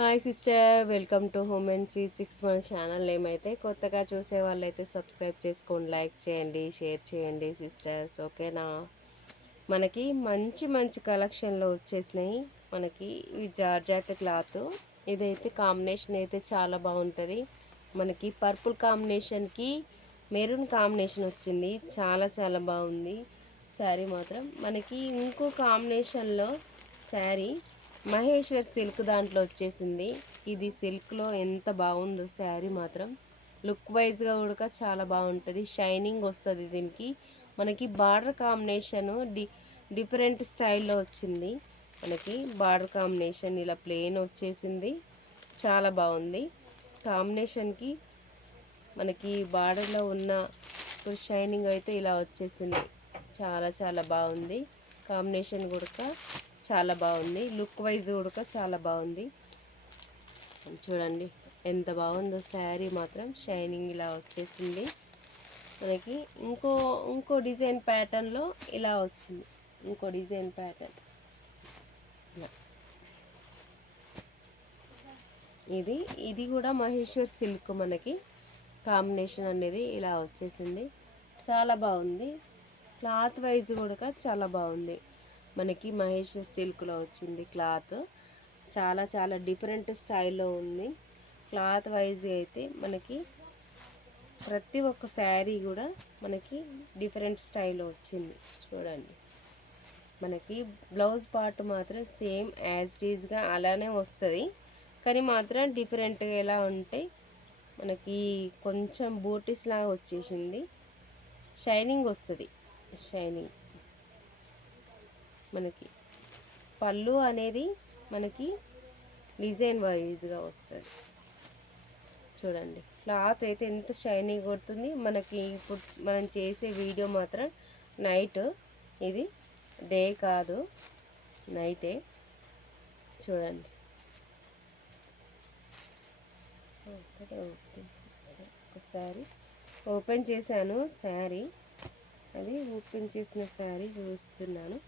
Hi sister, welcome to home and C6 మన channel. ఏమైతే కొత్తగా చూసే వాళ్ళైతే సబ్స్క్రైబ్ చేసుకోండి, లైక్ చేయండి, షేర్ చేయండి సిస్టర్స్. ఓకేనా? మనకి మంచి మంచి కలెక్షన్లో వచ్చేసినాయి. మనకి ఈ జార్జాట్ క్లాత్ ఇదైతే కాంబినేషన్ అయితే చాలా బాగుంటుంది. మనకి పర్పుల్ కాంబినేషన్కి మెరూన్ కాంబినేషన్ వచ్చింది. చాలా చాలా బాగుంది శారీ మాత్రం. మనకి ఇంకో కాంబినేషన్లో శారీ మహేశ్వర్ సిల్క్ దాంట్లో వచ్చేసింది. ఇది సిల్క్లో ఎంత బాగుందో శారీ మాత్రం. లుక్ వైజ్గా కూడా చాలా బాగుంటుంది, షైనింగ్ వస్తుంది దీనికి. మనకి బార్డర్ కాంబినేషను డిఫరెంట్ స్టైల్లో వచ్చింది. మనకి బార్డర్ కాంబినేషన్ ఇలా ప్లెయిన్ వచ్చేసింది, చాలా బాగుంది కాంబినేషన్కి. మనకి బార్డర్లో ఉన్న షైనింగ్ అయితే ఇలా వచ్చేసింది, చాలా చాలా బాగుంది కాంబినేషన్ కూడా చాలా బాగుంది. లుక్ వైజ్ కూడా చాలా బాగుంది. చూడండి ఎంత బాగుందో శారీ మాత్రం. షైనింగ్ ఇలా వచ్చేసింది మనకి. ఇంకో డిజైన్ ప్యాటర్న్లో ఇలా వచ్చింది. ఇంకో డిజైన్ ప్యాటర్న్ ఇది కూడా మహేశ్వర్ సిల్క్ మనకి కాంబినేషన్ అనేది ఇలా వచ్చేసింది, చాలా బాగుంది. క్లాత్ వైజ్ కూడా చాలా బాగుంది. మనకి మహేశ్వర్ సిల్క్లో వచ్చింది క్లాత్. చాలా చాలా డిఫరెంట్ స్టైల్లో ఉంది. క్లాత్ వైజ్ అయితే మనకి ప్రతి ఒక్క శారీ కూడా మనకి డిఫరెంట్ స్టైల్లో వచ్చింది. చూడండి, మనకి బ్లౌజ్ పార్ట్ మాత్రం సేమ్ యాజ్ టీజ్గా అలానే వస్తుంది, కానీ మాత్రం డిఫరెంట్గా ఎలా ఉంటే మనకి కొంచెం బూటీస్ లాగా వచ్చేసింది. షైనింగ్ వస్తుంది, షైనింగ్. మనకి పళ్ళు అనేది మనకి డిజైన్ వైజ్గా వస్తుంది. చూడండి క్లాత్ అయితే ఎంత షైనింగ్ కొడుతుంది మనకి. ఇప్పుడు మనం చేసే వీడియో మాత్రం నైట్, ఇది డే కాదు, నైటే. చూడండి ఒకసారి ఓపెన్ చేశాను శారీ, అది ఓపెన్ చేసిన శారీ చూస్తున్నాను.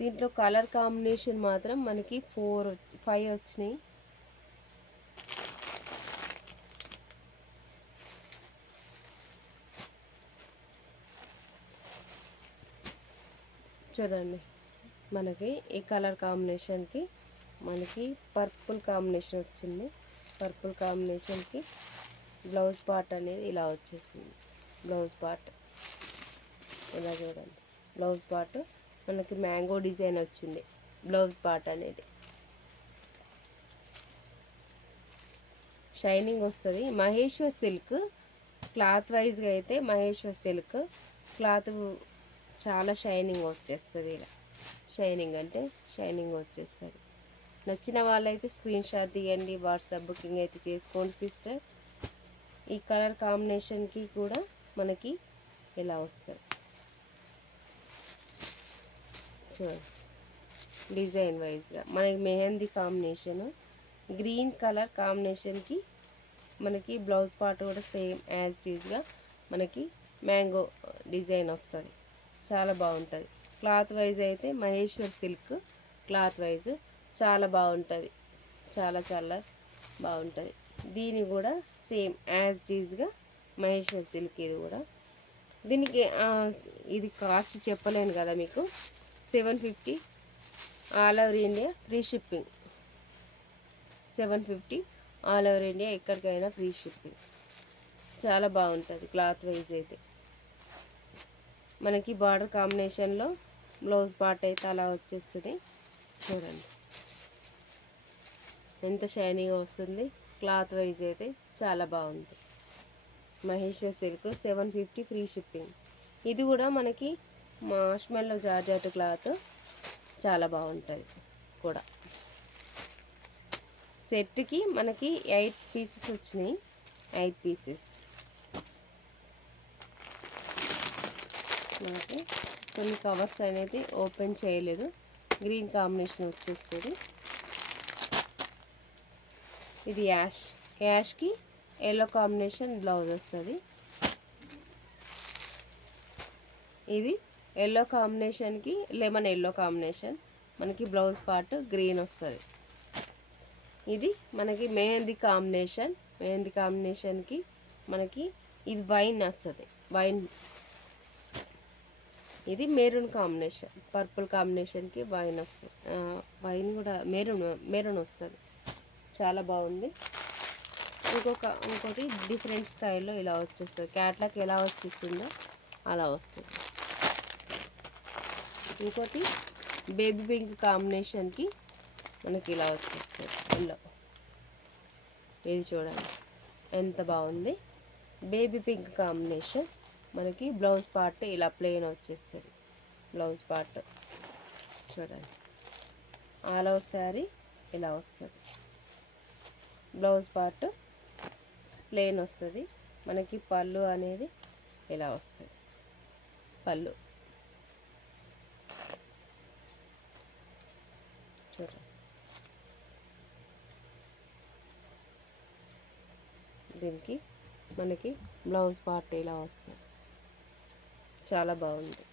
దీంట్లో కలర్ కాంబినేషన్ మాత్రం మనకి 5 వచ్చినాయి. చూడండి, మనకి ఈ కలర్ కాంబినేషన్కి మనకి పర్పుల్ కాంబినేషన్ వచ్చింది. పర్పుల్ కాంబినేషన్కి బ్లౌజ్ పార్ట్ అనేది ఇలా వచ్చేసింది. బ్లౌజ్ పార్ట్ ఇలా చూడండి, బ్లౌజ్ పార్ట్ మనకి మ్యాంగో డిజైన్ వచ్చింది. బ్లౌజ్ పార్ట్ అనేది షైనింగ్ వస్తుంది. మహేశ్వర్ సిల్క్ క్లాత్ వైజ్గా అయితే మహేశ్వర్ సిల్క్ క్లాత్ చాలా షైనింగ్ వచ్చేస్తుంది. ఇలా షైనింగ్ అంటే షైనింగ్ వచ్చేస్తుంది. నచ్చిన వాళ్ళైతే స్క్రీన్ షాట్ తీయండి, వాట్సాప్ బుకింగ్ అయితే చేసుకోండి సిస్టర్. ఈ కలర్ కాంబినేషన్కి కూడా మనకి ఇలా వస్తుంది. చూడండి డిజైన్ వైజ్గా మనకి మెహందీ కాంబినేషను, గ్రీన్ కలర్ కాంబినేషన్కి మనకి బ్లౌజ్ పార్ట్ కూడా సేమ్ యాజ్ టీజ్గా మనకి మ్యాంగో డిజైన్ వస్తుంది, చాలా బాగుంటుంది. క్లాత్ వైజ్ అయితే మహేశ్వర్ సిల్క్ క్లాత్ వైజ్ చాలా బాగుంటుంది, చాలా చాలా బాగుంటుంది. దీని కూడా సేమ్ యాజ్ టీజ్గా మహేశ్వర్ సిల్క్. ఇది కూడా దీనికి ఇది కాస్ట్ చెప్పలేను కదా మీకు. 750 all over India free shipping. 750 all over India ఎక్కడికైనా ఫ్రీ షిప్పింగ్. చాలా బాగుంటుంది క్లాత్ వైజ్ అయితే. మనకి బార్డర్ కాంబినేషన్లో బ్లౌజ్ పార్ట్ అయితే అలా వచ్చేస్తుంది. చూడండి ఎంత షైనీగా వస్తుంది. క్లాత్ వైజ్ అయితే చాలా బాగుంది. Maheshwar silk 750 free shipping. ఇది కూడా మనకి మార్ష్మెల్లో జార్జెట్ క్లాత్ చాలా బాగుంటుంది కూడా. సెట్కి మనకి 8 పీసెస్ వచ్చినాయి, 8 పీసెస్. మనకి కొన్ని కవర్స్ అనేది ఓపెన్ చేయలేదు. గ్రీన్ కాంబినేషన్ వచ్చేస్తుంది. ఇది యాష్కి ఎల్లో కాంబినేషన్ బ్లౌజ్ వస్తుంది. ఇది ఎల్లో కాంబినేషన్కి లెమన్ ఎల్లో కాంబినేషన్, మనకి బ్లౌజ్ పార్ట్ గ్రీన్ వస్తుంది. ఇది మనకి మెహందీ కాంబినేషన్, మెహందీ కాంబినేషన్కి మనకి ఇది వైన్ వస్తుంది. వైన్, ఇది మెరూన్ కాంబినేషన్, పర్పుల్ కాంబినేషన్కి వైన్ వస్తుంది. వైన్ కూడా మెరూన్ వస్తుంది. చాలా బాగుంది. ఇంకోటి డిఫరెంట్ స్టైల్లో ఇలా వచ్చేస్తుంది. క్యాట్లాగ్ ఎలా వచ్చేస్తుందో అలా వస్తుంది. ఇంకోటి బేబీ పింక్ కాంబినేషన్కి మనకి ఇలా వచ్చేస్తుంది ఎల్లో. ఇది చూడండి ఎంత బాగుంది. బేబీ పింక్ కాంబినేషన్, మనకి బ్లౌజ్ పార్ట్ ఇలా ప్లెయిన్ వచ్చేస్తుంది. బ్లౌజ్ పార్ట్ చూడండి, ఆల్ ఓవర్ శారీ ఇలా వస్తుంది. బ్లౌజ్ పార్ట్ ప్లెయిన్ వస్తుంది. మనకి పళ్ళు అనేది ఇలా వస్తుంది. పళ్ళు చూడండి, దీనికి మనకి బ్లౌజ్ పార్ట్ ఇలా వస్తుంది. చాలా బాగుంది.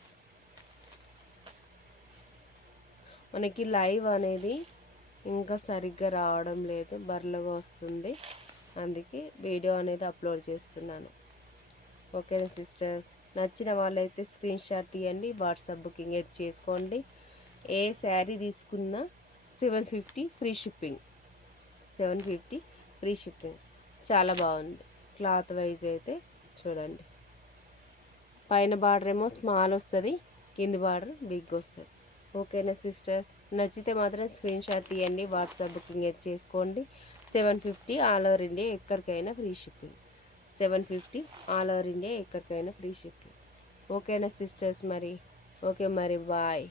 మనకి లైవ్ అనేది ఇంకా సరిగ్గా రావడం లేదు, బర్రలుగా వస్తుంది. అందుకే వీడియో అనేది అప్లోడ్ చేస్తున్నాను. ఓకేనా సిస్టర్స్, నచ్చిన వాళ్ళైతే స్క్రీన్ షాట్ తీయండి, వాట్సాప్ బుకింగ్ అయితే చేసుకోండి. ఏ శారీ తీసుకున్నా 750 ఫ్రీ షిప్పింగ్. 750 free shipping. చాలా బాగుంది. క్లాత్ వైజ్ అయితే చూడండి, పైన బార్డర్ ఏమో స్మాల్ వస్తుంది, కింది బార్డర్ బిగ్ వస్తుంది. ఓకేనా సిస్టర్స్, నచ్చితే మాత్రం స్క్రీన్ షాట్ తీయండి, వాట్సాప్ బుకింగ్ అయితే చేసుకోండి. 750 ఆల్ ఓవర్ ఇండియా ఎక్కడికైనా free shipping. 750 all over India ఎక్కడికైనా ఫ్రీ షిప్పింగ్. ఓకేనా సిస్టర్స్, మరి ఓకే, మరి బాయ్.